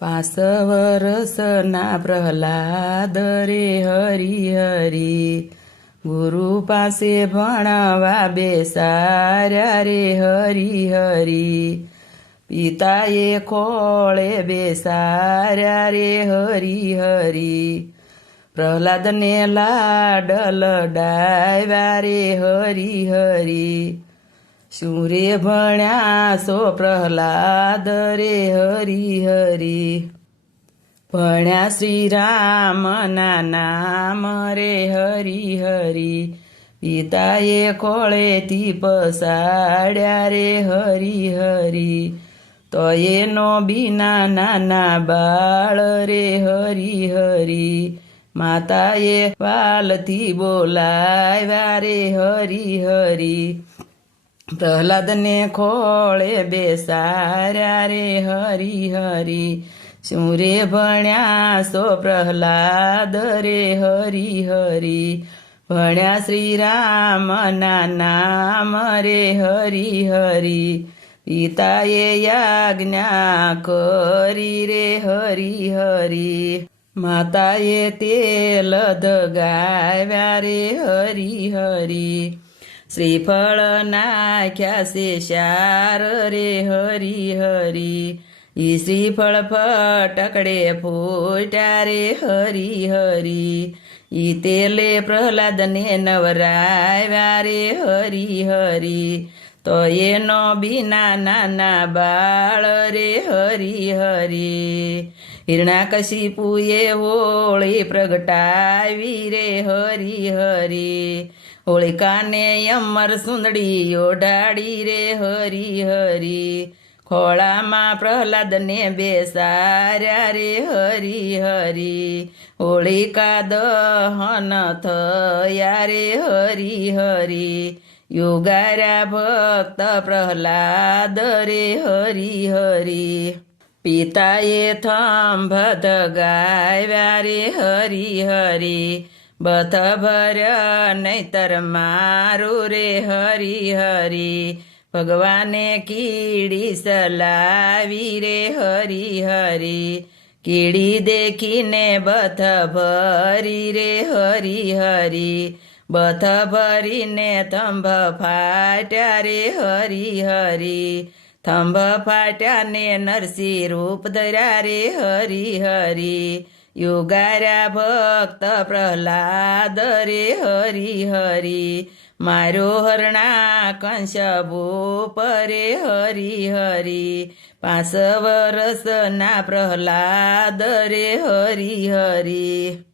પાંચ વરસના પ્રહલાદ રે હરી હરી ગુરુ પાસે ભણવા બેસાર્યા રે હરી હરી પિતાએ ખોળે બેસાર્યા રે હરી હરી પ્રહલાદને લાડ લડાવ્યા રે હરી હરી શું રે ભણ્યા સો પ્રહલાદ રે હરી હરી ભણ્યા શ્રી રામના નામ રે હરી હરી પિતાએ ખોળેથી પસાડ્યા રે હરી હરી તો એનો બીના નાના બાળ રે હરી હરી માતાએ વાલથી બોલાવ્યા રે હરી હરી પ્રહલાદને ખોળે બેસાર્યા રે હરી હરી શું રે ભણ્યા સો પ્રહલાદ રે હરી હરી ભણ્યા શ્રી રામના નામ રે હરી હરી પિતાએ આજ્ઞા કરી રે હરી હરી માતાએ તેલ દગાવ્યા રે હરી હરી શ્રીફળ નાખ્યા છે શાર રે હરી હરી ઈ શ્રીફળ ફટકડે ફૂટ્યા રે હરી હરી ઈ તેલે પ્રહલાદને નવરાવ્યા રે હરી હરી તો એનો બીના નાના બાળ રે હરી હરી હિરણાકશિપુએ હોળી પ્રગટાવી રે હરી હરી હોળિકાને અમર સુંદડી ઓઢાડી રે હરી હરી ખોળામાં પ્રહલાદને બેસાર્યા રે હરી હરી હોળિકા દહન થયા રે હરી હરી યુગારા ભક્ત પ્રહલાદ રે હરી હરી પિતાએ થંભ દગાવ્યા રે હરી હરી બથ ભર્ય નૈતર મારું રે હરી હરી ભગવાને કીડી સલાવી રે હરી હરી કીડી દેખીને બથ ભરી રે હરી હરી બથ ભરીને થંભ ફાટ્યા રે હરી હરી થંભ ફાટ્યા ને નરસિંહ રૂપ ધર્યા રે હરી હરી યુગારા ભક્ત પ્રહલાદ રે હરી હરી મારો હરણા કંસ પરે હરી હરી 5 વરસના પ્રહલાદ રે હરી હરી